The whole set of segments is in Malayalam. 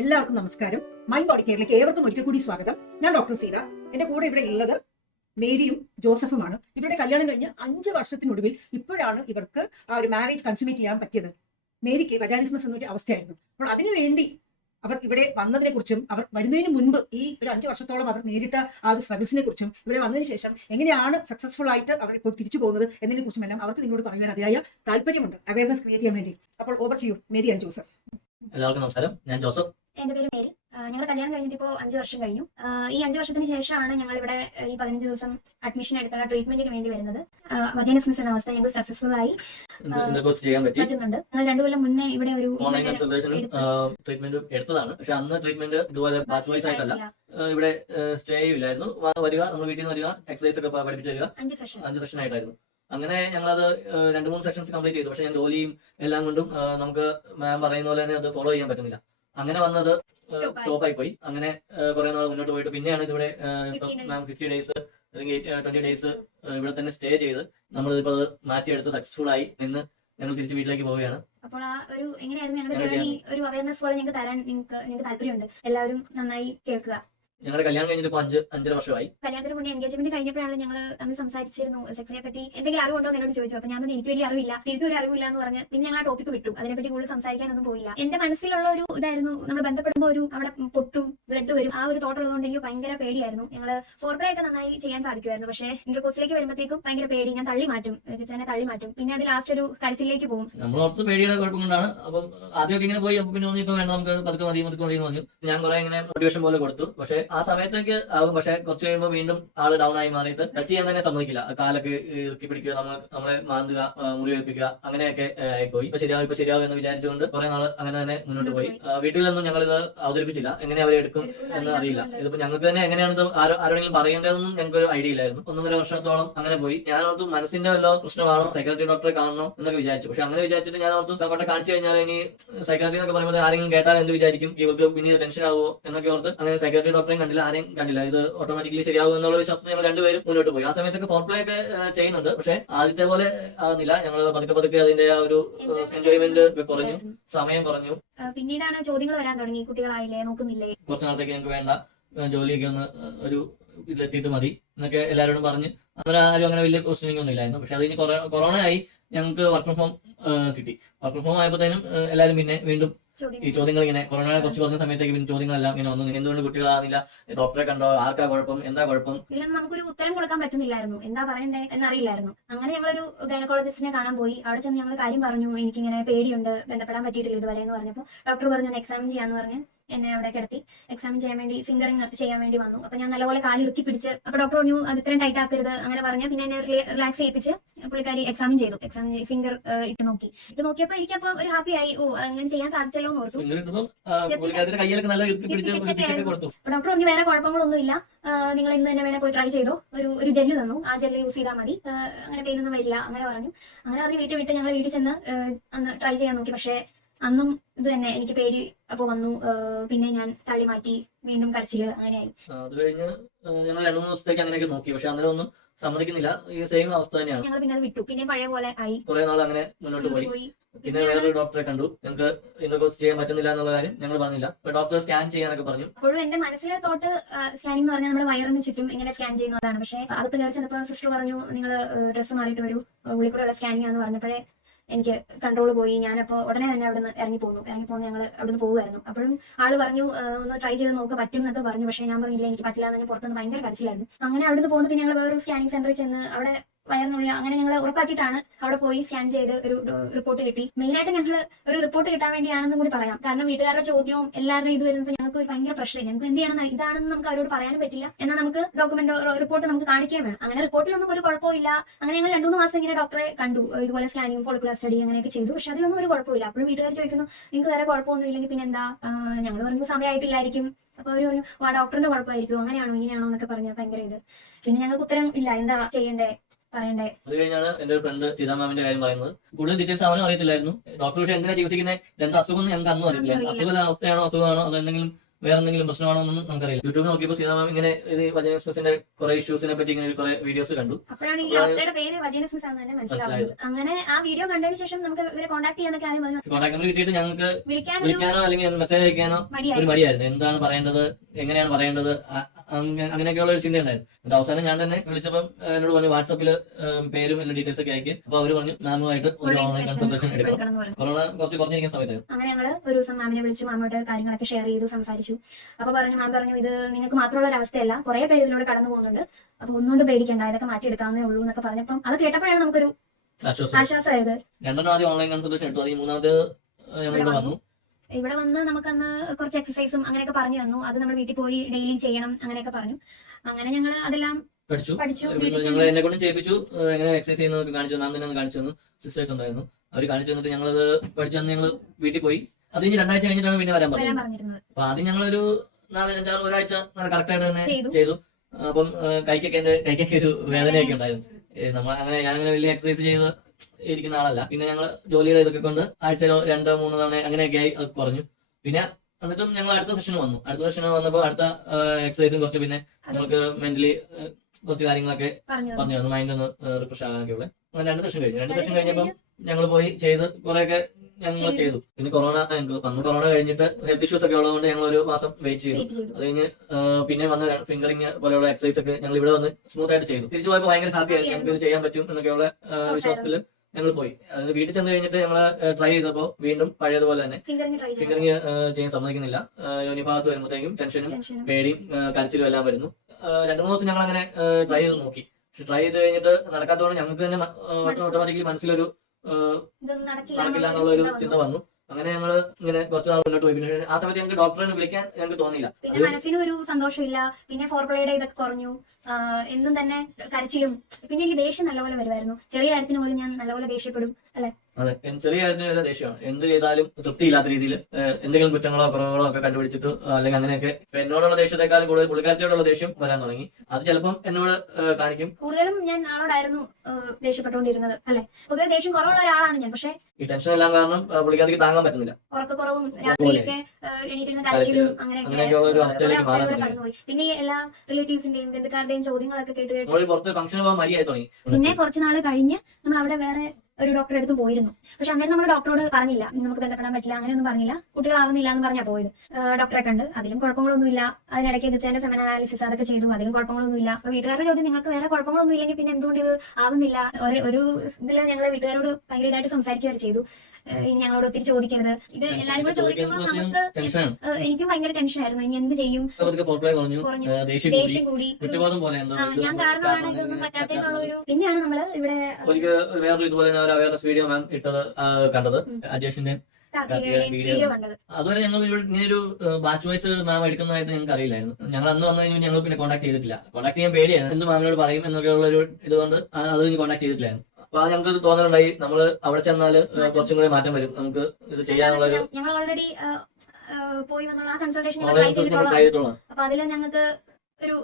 എല്ലാവർക്കും നമസ്കാരം. മൈൻഡ് ബോഡി കെയറിലേക്ക് ഏവർക്കും ഒരിക്കൽ കൂടി സ്വാഗതം. ഞാൻ ഡോക്ടർ സീത. എന്റെ കൂടെ ഇവിടെ ഉള്ളത് മേരിയും ജോസഫുമാണ്. ഇവരുടെ കല്യാണം കഴിഞ്ഞ് 5 വർഷത്തിനൊടുവിൽ ഇപ്പോഴാണ് ഇവർക്ക് ആ ഒരു മാരേജ് കൺസുമേറ്റ് ചെയ്യാൻ പറ്റിയത്. മേരിക്ക് വജാനിസ്മസ് എന്നൊരു അവസ്ഥയായിരുന്നു. അപ്പോൾ അതിനുവേണ്ടി അവർ ഇവിടെ വന്നതിനെ കുറിച്ചും അവർ വരുന്നതിന് മുൻപ് ഈ ഒരു 5 വർഷത്തോളം അവർ നേരിട്ട ആ ഒരു സ്ട്രഗിൾസിനെ കുറിച്ചും ഇവിടെ വന്നതിന് ശേഷം എങ്ങനെയാണ് സക്സസ്ഫുൾ ആയിട്ട് അവർ ഇപ്പോൾ തിരിച്ചു പോകുന്നത് എന്നതിനെ കുറിച്ചും എല്ലാം അവർക്ക് നിങ്ങളോട് പറയാൻ അതിയായ താല്പര്യമുണ്ട്, അവയർനെസ് ക്രിയേറ്റ് ചെയ്യാൻ വേണ്ടി. അപ്പോൾ over to you Mary and Joseph. എല്ലാവർക്കും നമസ്കാരം. ഞാൻ ജോസഫ്. എന്റെ പേര് മേരി. ഞങ്ങൾ കല്യാണം കഴിഞ്ഞിട്ട് ഇപ്പോൾ 5 വർഷം കഴിഞ്ഞു. ഈ 5 വർഷത്തിന് ശേഷമാണ് ഞങ്ങൾ ഇവിടെ ഈ 15 ദിവസം അഡ്മിഷൻ എടുത്തുള്ള ട്രീറ്റ്മെന്റിന് വേണ്ടി വരുന്നത്. വജൈനസ്മിസ് എന്ന അവസ്ഥ ഞങ്ങൾ സക്സസ്ഫുൾ ആയി പറ്റുന്നുണ്ട്. ഞങ്ങൾ 2 കൊല്ലം മുന്നേ ഇവിടെ ഒരു ട്രീറ്റ്മെന്റ് എടുത്തതാണ്. പക്ഷെ അന്ന് ട്രീറ്റ്മെന്റ് ഇതുപോലെ ബാച്ച് വൈസ് ആയിട്ടല്ല, ഇവിടെ സ്റ്റേ ചെയ്യില്ലായിരുന്നു. വരിക, നമ്മൾ വീട്ടിൽ നിന്ന് വരിക, എക്സസൈസ് ഒക്കെ പഠിപ്പിച്ചു തരിക. 5 സെഷൻ ആയിട്ടായിരുന്നു. അങ്ങനെ ഞങ്ങളത് 2-3 സെഷൻസ് കംപ്ലീറ്റ് ചെയ്തു. പക്ഷെ ഞാൻ ജോലിയും എല്ലാം കൊണ്ടും നമുക്ക് മാം പറയുന്ന പോലെ തന്നെ അത് ഫോളോ ചെയ്യാൻ പറ്റുന്നില്ല. അങ്ങനെ വന്നത് സ്റ്റോപ്പ് ആയി പോയി. അങ്ങനെ കുറെ നാൾ മുന്നോട്ട് പോയിട്ട് പിന്നെയാണ് ഇതിവിടെ മാം 50 ഡേയ്സ് അല്ലെങ്കിൽ 20 ഡേയ്സ് ഇവിടെ തന്നെ സ്റ്റേ ചെയ്ത് നമ്മളിപ്പോ അത് മാറ്റിയെടുത്ത് സക്സസ്ഫുൾ ആയി നിന്ന് ഞങ്ങൾ തിരിച്ച് വീട്ടിലേക്ക് പോവുകയാണ്. അപ്പോൾ ആ ഒരു എങ്ങനെയായിരുന്നു ഞങ്ങളുടെ ജേർണി, ഒരു അവയർനെസ് പോലെ ഞങ്ങൾക്ക് തരാൻ നിങ്ങൾക്ക് താല്പര്യമുണ്ട്. എല്ലാവരും നന്നായി കേൾക്കുക. ഞങ്ങളുടെ കല്യാണം കഴിഞ്ഞിട്ട് 5-5.5 വർഷമായി. കല്യാണത്തിന് മുന്നേ എൻഗേജ്മെന്റ് കഴിഞ്ഞപ്പോഴാണ് ഞങ്ങൾ തമ്മിൽ സംസാരിച്ചിരുന്നു. സെക്സിനെ പറ്റി എന്തെങ്കിലും അറിവുണ്ടോ എന്നോട് ചോദിച്ചു. അപ്പൊ ഞാൻ എനിക്ക് വലിയ അറിവില്ല, തിരികെ ഒരു അറിവില്ല എന്ന് പറഞ്ഞ് പിന്നെ ഞങ്ങൾ ആ ടോപ്പിക്ക് വിട്ടു. അതിനെപ്പറ്റി കൂടുതൽ സംസാരിക്കാനൊന്നും പോയില്ല. എന്റെ മനസ്സിലുള്ള ഒരു ഇതായിരുന്നു, നമ്മൾ ബന്ധപ്പെടുമ്പോൾ ഒരു അവിടെ പൊട്ടും ബ്ലഡ് വരും, ആ ഒരു തോട്ടുള്ളതുകൊണ്ട് എനിക്ക് ഭയങ്കര പേടിയായിരുന്നു. ഞങ്ങൾ ഫോർപ്ലേ ഒക്കെ നന്നായി ചെയ്യാൻ സാധിക്കുമായിരുന്നു. പക്ഷേ ഇന്റർകോഴ്സിലേക്ക് വരുമ്പോഴത്തേക്കും ഭയങ്കര പേടി. ഞാൻ തള്ളി മാറ്റും, ചേച്ചനെ തള്ളി മാറ്റും. പിന്നെ അത് ലാസ്റ്റ് ഒരു കരച്ചിലേക്ക് പോകും. നമ്മളോർത്ത് പേടിയുടെ കുഴപ്പം കൊണ്ടാണ്. അപ്പം ആദ്യമൊക്കെ ഇങ്ങനെ പോയി, അപ്പൊ പിന്നെ ഇപ്പൊ വേണ്ട, നമുക്ക് പതുക്കെ മതി എന്ന് പറഞ്ഞു. ഞാൻ കുറെ ഇങ്ങനെ മോട്ടിവേഷൻ പോലെ കൊടുത്തു. പക്ഷെ ആ സമയത്തേക്ക് ആകും. പക്ഷെ കുറച്ച് കഴിയുമ്പോൾ വീണ്ടും ആള് ഡൗൺ ആയി മാറിയിട്ട് ടച്ച് ചെയ്യാൻ തന്നെ സമ്മതിക്കില്ല. കാലൊക്കെ ഇറുക്കി പിടിക്കുക, നമ്മളെ മാന്തുക, മുറിവേൽപ്പിക്കുക, അങ്ങനെയൊക്കെ ആയിപ്പോയി. ഇപ്പൊ ശരിയാവും എന്ന് വിചാരിച്ചുകൊണ്ട് കുറെ നാള് അങ്ങനെ തന്നെ മുന്നോട്ട് പോയി. വീട്ടിലൊന്നും ഞങ്ങൾ ഇത് അവതരിപ്പിച്ചില്ല. എങ്ങനെ അവരെ എടുക്കും എന്ന് അറിയില്ല. ഇതിപ്പോ ഞങ്ങൾക്ക് തന്നെ എങ്ങനെയാണ് ആരോടെങ്കിലും പറയേണ്ടതെന്നും ഞങ്ങൾക്ക് ഒരു ഐഡിയ ഇല്ലായിരുന്നു. 1.5 വർഷത്തോളം അങ്ങനെ പോയി. ഞാൻ ഓർത്തു മനസ്സിന്റെ വല്ല പ്രശ്നമാണോ, സൈക്കാട്രി ഡോക്ടറെ കാണണോ എന്നൊക്കെ വിചാരിച്ചു. പക്ഷെ അങ്ങനെ വിചാരിച്ചിട്ട് ഞാൻ ഓർത്തു കൊണ്ട് കാണിച്ചു കഴിഞ്ഞാൽ ഇനി സൈക്കാട്രി എന്നൊക്കെ പറയുമ്പോൾ ആരെങ്കിലും കേട്ടാൽ എന്ത് വിചാരിക്കും, ഇവർക്ക് പിന്നെ ടെൻഷൻ ആവുമോ എന്നൊക്കെ ഓർത്ത് അങ്ങനെ സൈക്കാട്രി ഡോക്ടറെയും കണ്ടില്ല, ആരെയും കണ്ടില്ല. ഇത് ഓട്ടോമാറ്റിക്കലി ശരിയാവും എന്നുള്ള വിശ്വാസം ഞങ്ങൾ രണ്ടുപേരും മുന്നോട്ട് പോയി. ആ സമയത്തൊക്കെ ഫോർപ്ലേ ഒക്കെ ചെയ്യുന്നുണ്ട്. പക്ഷെ ആദ്യത്തെ പോലെ ആകുന്നില്ല. ഞങ്ങൾ പതുക്കെ അതിന്റെ ആ ഒരു എൻജോയ്മെന്റ് കുറഞ്ഞു, സമയം കുറഞ്ഞു. പിന്നീടാണ് ചോദ്യങ്ങൾ വരാൻ തുടങ്ങി. കുട്ടികളായില്ലേ, നോക്കുന്നില്ലേ, കുറച്ചു നാളത്തേക്ക് ഞങ്ങൾക്ക് വേണ്ട, ജോലിയൊക്കെ ഒന്ന് ഒരു ഇതിലെത്തിയിട്ട് മതി എന്നൊക്കെ എല്ലാവരോടും പറഞ്ഞ് ആരും അങ്ങനെ വലിയ ക്വസ്റ്റ്യനിങ് ഒന്നും ഇല്ലായിരുന്നു. പക്ഷെ അത് ഇനി കൊറോണ ആയി ഞങ്ങൾക്ക് വർക്ക് ഫ്രം ഹോം കിട്ടി. വർക്ക് ഫ്രം ഹോം ആയപ്പോഴത്തേനും എല്ലാവരും പിന്നെ വീണ്ടും ഈ ചോദ്യങ്ങൾ ഇങ്ങനെ കൊറോണയെ കുറച്ച് കുറഞ്ഞ സമയത്തേക്ക് പിന്നെ ചോദ്യങ്ങളെല്ലാം ഇങ്ങനെ വന്നു. എന്തുകൊണ്ട് കുട്ടികളാകുന്നില്ല, ഡോക്ടറെ കണ്ടോ, ആർക്കാ കുഴപ്പം, എന്താ കുഴപ്പം, ഇതിലൊന്നും നമുക്കൊരു ഉത്തരം കൊടുക്കാൻ പറ്റുന്നില്ലായിരുന്നു. എന്താ പറയണ്ടേ എന്നറിയില്ലായിരുന്നു. അങ്ങനെ ഞങ്ങളൊരു ഗൈനക്കോളജിസ്റ്റിനെ കാണാൻ പോയി. അവിടെ ചെന്ന് ഞങ്ങൾ കാര്യം പറഞ്ഞു, എനിക്കിങ്ങനെ പേടിയുണ്ട്, ബന്ധപ്പെടാൻ പറ്റിയിട്ടില്ല ഇതുവരെ എന്ന് പറഞ്ഞപ്പോൾ ഡോക്ടർ പറഞ്ഞു എക്സാമിൻ ചെയ്യാന്ന് പറഞ്ഞ് എന്നെ അവിടെ കിടത്തി എക്സാമിൻ ചെയ്യാൻ വേണ്ടി ഫിംഗറിങ് ചെയ്യാൻ വേണ്ടി വന്നു. അപ്പൊ ഞാൻ നല്ലപോലെ കാല് ഇറുക്കി പിടിച്ച്, അപ്പൊ ഡോക്ടർ പറഞ്ഞു അത് ഇത്രയും ടൈറ്റ് ആക്കരുത് അങ്ങനെ പറഞ്ഞ് പിന്നെ എന്നെ റിലാക്സ് ചെയ്യിപ്പിച്ച് പുള്ളിക്കാരി എക്സാമിൻ ചെയ്തു. എക്സാമിൻ ഫിംഗർ ഇട്ട് നോക്കിയപ്പോ എനിക്കപ്പോ ഒരു ഹാപ്പി ആയി. ഓ അങ്ങനെ ചെയ്യാൻ സാധിച്ചല്ലോ എന്ന് ഓർത്തു. അപ്പൊ ഡോക്ടർ പറഞ്ഞു വേറെ കുഴപ്പങ്ങളൊന്നുമില്ല, നിങ്ങൾ ഇന്ന് തന്നെ വേണേ പോയി ട്രൈ ചെയ്തോ, ഒരു ജെല്ല് തന്നു, ആ ജെല്ല് യൂസ് ചെയ്താൽ മതി, അങ്ങനെ പെയിൻ ഒന്നും വരില്ല അങ്ങനെ പറഞ്ഞു വീട്ടിൽ ഞങ്ങൾ വീട്ടിൽ ചെന്ന് അന്ന് ട്രൈ ചെയ്യാൻ നോക്കി. പക്ഷെ അന്നും ഇത് തന്നെ എനിക്ക് പേടി അപ്പൊ വന്നു. പിന്നെ ഞാൻ തള്ളി മാറ്റി, വീണ്ടും കരച്ചില്, അങ്ങനെയായി. അത് കഴിഞ്ഞ് ഞങ്ങൾ 2-3 ദിവസത്തേക്ക് അങ്ങനെയൊക്കെ നോക്കി. പക്ഷെ അന്നേരം ഒന്നും സമ്മതിക്കുന്നില്ല. ഈ സെയിം അവസ്ഥ തന്നെയാണ്. ഞങ്ങൾ പിന്നെ അത് വിട്ടു. പിന്നെ പഴയ പോലെ ആയി. കുറെ നാൾ അങ്ങനെ മുന്നോട്ട് പോയി. പിന്നെ വേറൊരു ഡോക്ടറെ കണ്ടു. ഞങ്ങൾക്ക് ഇന്റർകോഴ്സ് ചെയ്യാൻ പറ്റുന്നില്ല എന്നുള്ള കാര്യം ഞങ്ങൾ പറഞ്ഞില്ല. അപ്പൊ ഡോക്ടർ സ്കാൻ ചെയ്യാനൊക്കെ പറഞ്ഞു. അപ്പോഴും എന്റെ മനസ്സിലെ തോട്ട് സ്കാനിങ് എന്ന് പറഞ്ഞാൽ നമ്മുടെ വയറിന് ചുറ്റും ഇങ്ങനെ സ്കാൻ ചെയ്യുന്നതാണ്. പക്ഷെ അകത്ത് കയറി ചെന്നപ്പോൾ സിസ്റ്റർ പറഞ്ഞു നിങ്ങൾ ഡ്രസ്സ് മാറിയിട്ട് വരൂ, ഉള്ളിക്കൂടെയുള്ള സ്കാനിങ് ആണെന്ന് പറഞ്ഞപ്പോഴേ എനിക്ക് കൺട്രോൾ പോയി. ഞാനപ്പോ ഉടനെ തന്നെ അവിടുന്ന് ഇറങ്ങിപ്പോന്നു ഞങ്ങൾ അവിടുന്ന് പോകുമായിരുന്നു. അപ്പോഴും ആള് പറഞ്ഞു ഒന്ന് ട്രൈ ചെയ്ത് നോക്കുക പറ്റും എന്നൊക്കെ പറഞ്ഞു. പക്ഷെ ഞാൻ പറഞ്ഞില്ല, എനിക്ക് പറ്റില്ല എന്ന്. ഞാൻ പുറത്തുനിന്ന് ഭയങ്കര കരച്ചിലായിരുന്നു. അങ്ങനെ അവിടുന്ന് പോകുന്നു. പിന്നെ ഞങ്ങൾ വേറൊരു സ്കാനിങ് സെന്ററിൽ ചെന്ന് അവിടെ വയറിനുള്ളിൽ അങ്ങനെ ഞങ്ങൾ ഉറപ്പാക്കിയിട്ടാണ് അവിടെ പോയി സ്കാൻ ചെയ്ത് ഒരു റിപ്പോർട്ട് കിട്ടി. മെയിനായിട്ട് ഞങ്ങൾ ഒരു റിപ്പോർട്ട് കിട്ടാൻ വേണ്ടിയാണെന്നും കൂടി പറയാം. കാരണം വീട്ടുകാരുടെ ചോദ്യവും എല്ലാവരുടെയും ഇത് വരുമ്പോൾ ഞങ്ങൾക്ക് ഒരു ഭയങ്കര പ്രശ്നം. ഞങ്ങൾക്ക് എന്ത് ചെയ്യണം, ഇതാണെന്ന് നമുക്ക് അവരോട് പറയാനും പറ്റില്ല. എന്നാൽ നമുക്ക് ഡോക്യുമെന്റ് റിപ്പോർട്ട് നമുക്ക് കാണിക്കുകയും വേണം. അങ്ങനെ റിപ്പോർട്ടിലൊന്നും ഒരു കുഴപ്പമില്ല. അങ്ങനെ ഞങ്ങൾ 2-3 മാസം ഇങ്ങനെ ഡോക്ടറെ കണ്ടു, ഇതുപോലെ സ്കാനിങ് ഫോളിക്കുലർ സ്റ്റഡി അങ്ങനെയൊക്കെ ചെയ്തു. പക്ഷെ അതിലൊന്നും ഒരു കുഴപ്പമില്ല. അപ്പോഴും വീട്ടുകാർ ചോദിക്കുന്നു നിങ്ങൾക്ക് വേറെ കുഴപ്പമൊന്നും ഇല്ലെങ്കിൽ പിന്നെ എന്താ, ഞങ്ങൾ പറഞ്ഞു സമയമായിട്ടില്ലായിരിക്കും. അപ്പൊ അവര് പറഞ്ഞു ഡോക്ടറിന്റെ കുഴപ്പമായിരിക്കും, അങ്ങനെയാണോ ഇങ്ങനെയാണോ എന്നൊക്കെ പറഞ്ഞ ഭയങ്കര ഇത്. പിന്നെ ഞങ്ങൾക്ക് ഉത്തരം ഇല്ല, എന്താ ചെയ്യണ്ടേ പറയണ്ടേ. അത് കഴിഞ്ഞാണ് എന്റെ ഒരു ഫ്രണ്ട് സീതാമാമിന്റെ കാര്യം പറയുന്നത്. കൂടുതൽ ഡീറ്റെയിൽസ് അവനും അറിയത്തില്ലായിരുന്നു. ഡോക്ടർ പക്ഷേ എന്തിനാ ചികിത്സിക്കുന്നത്, എന്താ അസുഖം ഞങ്ങൾക്ക് അന്നും അറിയില്ല. അസുഖ അവസ്ഥയാണോ അസുഖമാണോ അതെന്തെങ്കിലും വേറെ എന്തെങ്കിലും പ്രശ്നമാണോ എന്നൊന്നും നമുക്കറിയില്ല. യൂട്യൂബ് നോക്കിയപ്പോൾ സീതാ മാം ഇങ്ങനെ വജൈന എക്സ്പ്രസിന്റെ കുറെ ഇഷ്യൂസിനെ പറ്റി ഇങ്ങനെ കുറെ വീഡിയോസ് കണ്ടു. അപ്പോഴാണ് ഈ അവസ്ഥയുടെ പേര് വജൈനസ്മിസ് ആണെന്ന് തന്നെ മനസ്സിലാവുന്നത്. അങ്ങനെ ആ വീഡിയോ കണ്ടതിന് ശേഷം നമുക്ക് ഇവരെ കോൺടാക്ട് ചെയ്യാനൊക്കെ ആദ്യം പറഞ്ഞു. കോൺടാക്ട് നമ്പർ കിട്ടിയിട്ട് ഞങ്ങൾക്ക് വിളിക്കാനോ വിളിക്കാനോ അല്ലെങ്കിൽ മെസ്സേജ് അയക്കാനോ ഒരു മടിയായിരുന്നു. എന്താണ് പറയേണ്ടത്, എങ്ങനെയാണ് പറയേണ്ടത്, അങ്ങനെയൊക്കെയുള്ള ഒരു ചിന്തയുണ്ടായിരുന്നു. എന്നിട്ട് അവസാനം ഞാൻ തന്നെ വിളിച്ചപ്പോൾ എന്നോട് പറഞ്ഞു വാട്സാപ്പിൽ പേരും എന്റെ ഡീറ്റെയിൽസ് ഒക്കെ അയക്കും. അപ്പൊ അവര് പറഞ്ഞു മാമുമായിട്ട് ഒരു ഓൺലൈൻ കൺസൾട്ടേഷൻ എടുക്കണം. കൊറോണ കുറച്ച് കുറഞ്ഞിരിക്കുന്ന സമയത്ത് അങ്ങനെ ഞങ്ങള് ഒരു ദിവസം മാമിനെ വിളിച്ചു, മാമോട്ട് കാര്യങ്ങളൊക്കെ ഷെയർ ചെയ്തു, സംസാരിച്ചു. അപ്പൊ മാം പറഞ്ഞു ഇത് നിങ്ങൾക്ക് മാത്രമുള്ള ഒരു അവസ്ഥയല്ല, കുറെ പേര് ഇതിലൂടെ കടന്നു പോകുന്നുണ്ട്, അപ്പൊ ഒന്നുകൊണ്ട് പേടിക്കണ്ട, ഇതൊക്കെ മാറ്റിയെടുക്കാവുന്നേ ഉള്ളൂ എന്നൊക്കെ പറഞ്ഞപ്പം അത് കേട്ടപ്പോഴാണ് നമുക്കൊരു ആശ്വാസമായത്. രണ്ടെണ്ണം ആദ്യം ഓൺലൈൻ കൺസൾട്ടേഷൻ എടുത്തു. അത് മൂന്നാമത് ഞങ്ങൾ വന്നു. ഇവിടെ വന്ന് നമുക്കന്ന് കുറച്ച് എക്സസൈസും അങ്ങനെയൊക്കെ പറഞ്ഞു തന്നു. അത് നമ്മൾ വീട്ടിൽ പോയി ഡെയിലി ചെയ്യണം അങ്ങനെയൊക്കെ പറഞ്ഞു. അങ്ങനെ ഞങ്ങൾ അതെല്ലാം പഠിച്ചു. ഞങ്ങൾ എന്നെ കൊണ്ട് ചെയ്യിപ്പിച്ചു. എങ്ങനെ എക്സസൈസ് ചെയ്യുന്നതൊക്കെ കാണിച്ചു. മാം തന്നെ കാണിച്ചു തന്നു. സിസ്റ്റേഴ്സ് ഉണ്ടായിരുന്നു, അവർ കാണിച്ചു തന്നിട്ട് ഞങ്ങളത് പഠിച്ചു തന്ന് ഞങ്ങൾ വീട്ടിൽ പോയി. അത് കഴിഞ്ഞ് 2 ആഴ്ച കഴിഞ്ഞിട്ടാണ് പിന്നെ വരാൻ പറഞ്ഞത്. അപ്പൊ ആദ്യം ഞങ്ങളൊരു 4-5 ഒരാഴ്ച കറക്റ്റ് ആയിട്ട് തന്നെ ചെയ്തു. അപ്പം കൈക്കൊക്കെ ഒരു വേദനയൊക്കെ ഉണ്ടായിരുന്നു. നമ്മൾ ഞാനങ്ങനെ വലിയ എക്സസൈസ് ചെയ്ത് ഇരിക്കുന്ന ആളല്ല. പിന്നെ ഞങ്ങൾ ജോലിയുടെ ഇതൊക്കെ കൊണ്ട് ആഴ്ചയിലോ 2-3 തവണ അങ്ങനെയൊക്കെ ആയി അത് കുറഞ്ഞു. പിന്നെ എന്നിട്ടും ഞങ്ങൾ അടുത്ത സെഷന് വന്നു. അടുത്ത സെഷന് വന്നപ്പോൾ അടുത്ത എക്സസൈസും കുറച്ച് പിന്നെ നമുക്ക് മെന്റലി കുറച്ച് കാര്യങ്ങളൊക്കെ പറഞ്ഞു തന്നു, മൈൻഡ് ഒന്ന് റിഫ്രഷ് ആകാനൊക്കെ ഉള്ള. അങ്ങനെ 2 സെഷൻ കഴിഞ്ഞു. 2 സെഷൻ കഴിഞ്ഞപ്പം ഞങ്ങൾ പോയി ചെയ്ത് കുറെയൊക്കെ ഞങ്ങൾ ചെയ്തു. പിന്നെ കൊറോണ ഞങ്ങൾക്ക് വന്നു. കൊറോണ കഴിഞ്ഞിട്ട് ഹെൽത്ത് ഇഷ്യൂസ് ഒക്കെ ഉള്ളതുകൊണ്ട് ഞങ്ങൾ ഒരു മാസം വെയിറ്റ് ചെയ്തു. അത് കഴിഞ്ഞ് പിന്നെ വന്ന് ഫിംഗറിങ് പോലെയുള്ള എക്സസൈസ് ഒക്കെ ഞങ്ങൾ ഇവിടെ വന്ന് സ്മൂത്ത് ആയിട്ട് ചെയ്തു. തിരിച്ചു പോയപ്പോൾ ഭയങ്കര ഹാപ്പി ആയിട്ട് ഞങ്ങൾക്ക് ഇത് ചെയ്യാൻ പറ്റും എന്നൊക്കെയുള്ള വിശ്വാസത്തിൽ ഞങ്ങൾ പോയി. അതിന് വീട്ടിൽ ചെന്ന് കഴിഞ്ഞിട്ട് ഞങ്ങൾ ട്രൈ ചെയ്തപ്പോൾ വീണ്ടും പഴയതുപോലെ തന്നെ ഫിംഗറിങ് ചെയ്യാൻ സമ്മതിക്കുന്നില്ല. യോനി ഭാഗത്ത് വരുമ്പോഴത്തേക്കും ടെൻഷനും പേടിയും കരച്ചിലും എല്ലാം വരുന്നു. 2-3 ദിവസം ഞങ്ങൾ അങ്ങനെ ട്രൈ ചെയ്ത് നോക്കി. പക്ഷെ ട്രൈ ചെയ്ത് കഴിഞ്ഞിട്ട് നടക്കാത്തതുകൊണ്ട് ഞങ്ങൾക്ക് തന്നെ ഓട്ടോമാറ്റിക്കലി മനസ്സിലൊരു നടക്കില്ല എന്നുള്ളൊരു ചിന്ത വന്നു. അങ്ങനെ ഞങ്ങൾ ഇങ്ങനെ കുറച്ച് നാൾ മുന്നോട്ട് പോയി. പിന്നെ ആ സമയത്ത് ഞങ്ങൾക്ക് ഡോക്ടറെ വിളിക്കാൻ ഞങ്ങൾക്ക് തോന്നിയില്ല. പിന്നെ മനസ്സിനും ഒരു സന്തോഷമില്ല. പിന്നെ ഫോർപ്ലേയുടെ ഇതൊക്കെ കുറഞ്ഞു. എന്നും തന്നെ കരച്ചിലും. പിന്നെ എനിക്ക് ദേഷ്യം നല്ലപോലെ വരുമായിരുന്നു. ചെറിയ കാര്യത്തിന് പോലും ഞാൻ നല്ലപോലെ ദേഷ്യപ്പെടും. അല്ലെ? അതെ, ചെറിയ കാര്യത്തിന് വരെ ദേഷ്യമാണ്. എന്ത് ചെയ്താലും തൃപ്തിയില്ലാത്ത രീതിയിൽ എന്തെങ്കിലും കുറ്റങ്ങളോ കുറവുകളോ ഒക്കെ കണ്ടുപിടിച്ചിട്ട് അല്ലെങ്കിൽ അങ്ങനെയൊക്കെ എന്നോടുള്ള ദേഷ്യത്തെക്കാളും കൂടുതൽ പുള്ളിക്കാരത്തിയോടുള്ള ദേഷ്യം വരാൻ തുടങ്ങി. അത് ചിലപ്പം എന്നോട് കാണിക്കും. കൂടുതലും ഞാൻ ആളോടായിരുന്നു ദേഷ്യപ്പെട്ടുകൊണ്ടിരുന്നത്. അല്ലെ? പൊതുവെ ദേഷ്യം കുറവുള്ള ഒരാളാണ് ഞാൻ. പക്ഷെ ഈ ടെൻഷൻ എല്ലാം കാരണം പുള്ളിക്കാർക്ക് താങ്ങാൻ പറ്റുന്നില്ല. ഉറക്കക്കുറവും രാത്രിയൊക്കെ എണീറ്റിരുന്ന കരച്ചിലും അങ്ങനെയൊക്കെ കടന്നുപോയി. പിന്നെ എല്ലാ റിലേറ്റീവ്സിന്റെയും ബന്ധുക്കാരുടെയും ചോദ്യങ്ങളൊക്കെ കേട്ട് പുറത്ത് ഫംഗ്ഷന് പോകാൻ മടിയായി തുടങ്ങി. പിന്നെ കുറച്ച് നാൾ കഴിഞ്ഞ് നമ്മൾ അവിടെ വേറെ ഒരു ഡോക്ടറെ അടുത്ത് പോയിരുന്നു. പക്ഷെ അന്നേരം നമ്മൾ ഡോക്ടറോട് പറഞ്ഞില്ല നമുക്ക് ബന്ധപ്പെടാൻ പറ്റില്ല, അങ്ങനെയൊന്നും പറഞ്ഞില്ല. കുട്ടികളാവുന്നില്ല എന്ന് പറഞ്ഞാൽ പോയത്. ഡോക്ടറെ കണ്ട് അതിലും കുഴപ്പങ്ങളൊന്നുമില്ല. അതിനിടയ്ക്ക് എജുച്ചേന്റെ സെമൻ അനാലിസിസ് അതൊക്കെ ചെയ്തു. അതിലും കുഴപ്പങ്ങളൊന്നുമില്ല. അപ്പൊ വീട്ടുകാരുടെ ചോദ്യം നിങ്ങൾക്ക് വേറെ കുഴപ്പങ്ങളൊന്നും ഇല്ലെങ്കിൽ പിന്നെ എന്തുകൊണ്ട് ഇത് ആവുന്നില്ല? ഒരു ഇതിൽ ഞങ്ങൾ വീട്ടുകാരോട് ഭയങ്കര ഇതായിട്ട് സംസാരിക്കുകയാണ് ചെയ്തു. ഇനി ഞങ്ങളോട് ഒത്തിരി ചോദിക്കരുത്. ഇത് എല്ലാരും കൂടെ ചോദിക്കുമ്പോൾ നമുക്ക് എനിക്കും ഭയങ്കര ടെൻഷനായിരുന്നു. ഇനി എന്ത് ചെയ്യും? കുറഞ്ഞു, ദേഷ്യം കൂടി. ഞാൻ കാരണമാണ് ഇതൊന്നും പറ്റാത്തതിനുള്ള ഒരു. പിന്നെയാണ് നമ്മള് ഇവിടെ അവയർനെസ് വീഡിയോ മാം ഇട്ടത് കണ്ടത്, അജേഷിന്റെ വീഡിയോ കണ്ടത്. അതുവരെ ഞങ്ങൾ ഇങ്ങനെ ഒരു ബാച്ച് വൈസ് മാം എടുക്കുന്നതായിട്ട് ഞങ്ങൾക്ക് അറിയില്ലായിരുന്നു. ഞങ്ങൾ അന്ന് വന്നു കഴിഞ്ഞാൽ ഞങ്ങൾ പിന്നെ കോൺടാക്ട് ചെയ്തിട്ടില്ല. കോൺടാക്ട് ചെയ്യാൻ പേടിയാണ്, എന്ത് മാമിനോട് പറയും എന്നൊക്കെയുള്ള ഒരു ഇതുകൊണ്ട് അത് കോൺടാക്ട് ചെയ്തിട്ടില്ലായിരുന്നു. അപ്പൊ അത് ഞങ്ങൾക്ക് തോന്നലുണ്ടായി നമ്മൾ അവിടെ ചെന്നാല് കുറച്ചും കൂടി മാറ്റം വരും, നമുക്ക് ഇത് ചെയ്യാനുള്ള ഒരു. ഞങ്ങൾ ഓൾറെഡി പോയി വന്നുള്ള ആ കൺസൾട്ടേഷൻ ട്രൈ ചെയ്തിട്ടുള്ള. അപ്പൊ അതിൽ ഞങ്ങൾക്ക് ഒരു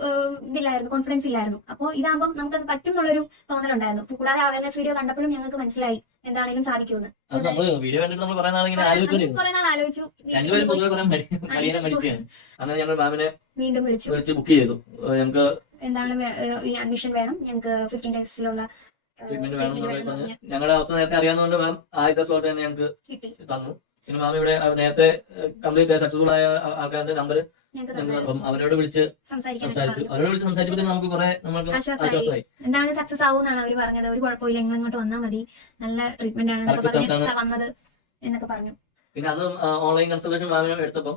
ഇതില്ലായിരുന്നു, കോൺഫിഡൻസ് ഇല്ലായിരുന്നു. അപ്പോൾ ഇതാകുമ്പോൾ നമുക്കത് പറ്റും എന്നുള്ളൊരു തോന്നലുണ്ടായിരുന്നു. കൂടാതെ അവയർനെസ് വീഡിയോ കണ്ടപ്പോഴും ഞങ്ങൾക്ക് മനസ്സിലായി എന്താണെങ്കിലും സാധിക്കുമെന്ന്. വീഡിയോ കണ്ടിട്ട് നമ്മൾ കുറെ നാൾ ആലോചിച്ചു. അങ്ങനെ ഞങ്ങൾ മാമിനെ വീണ്ടും വിളിച്ച് ബുക്ക് ചെയ്തു. ഞങ്ങൾക്ക് എന്താണ് ഈ അഡ്മിഷൻ വേണം, ഞങ്ങൾക്ക് 15 ഡേയ്സിലുള്ള ട്രീറ്റ്മെന്റ് വേണം. ഞങ്ങളുടെ അവസ്ഥ നേരത്തെ അറിയാവുന്നതുകൊണ്ട് മാം ആദ്യത്തെ സ്ലോട്ട് തന്നെ ഞങ്ങൾക്ക് തന്നു. പിന്നെ മാം ഇവിടെ നേരത്തെ കംപ്ലീറ്റ് സക്സസ്ഫുൾ ആയ ആൾക്കാരുടെ നമ്പർ അപ്പം അവരോട് വിളിച്ച് സംസാരിച്ചു. അവരോട് വിളിച്ച് സംസാരിച്ചപ്പോൾ നമുക്ക് കുറെ നമുക്ക് ആശ്വാസമായി. എന്താണ് സക്സസ് ആവുമെന്നാണ് അവർ പറഞ്ഞത്. ഒരു കുഴപ്പമില്ല, നിങ്ങൾ ഇങ്ങോട്ട് വന്നാൽ മതി, നല്ല ട്രീറ്റ്മെന്റ് ആണ് വന്നത് എന്നൊക്കെ പറഞ്ഞു. പിന്നെ അന്ന് ഓൺലൈൻ കൺസൾട്ടേഷൻ മാമിന് എടുത്തപ്പോൾ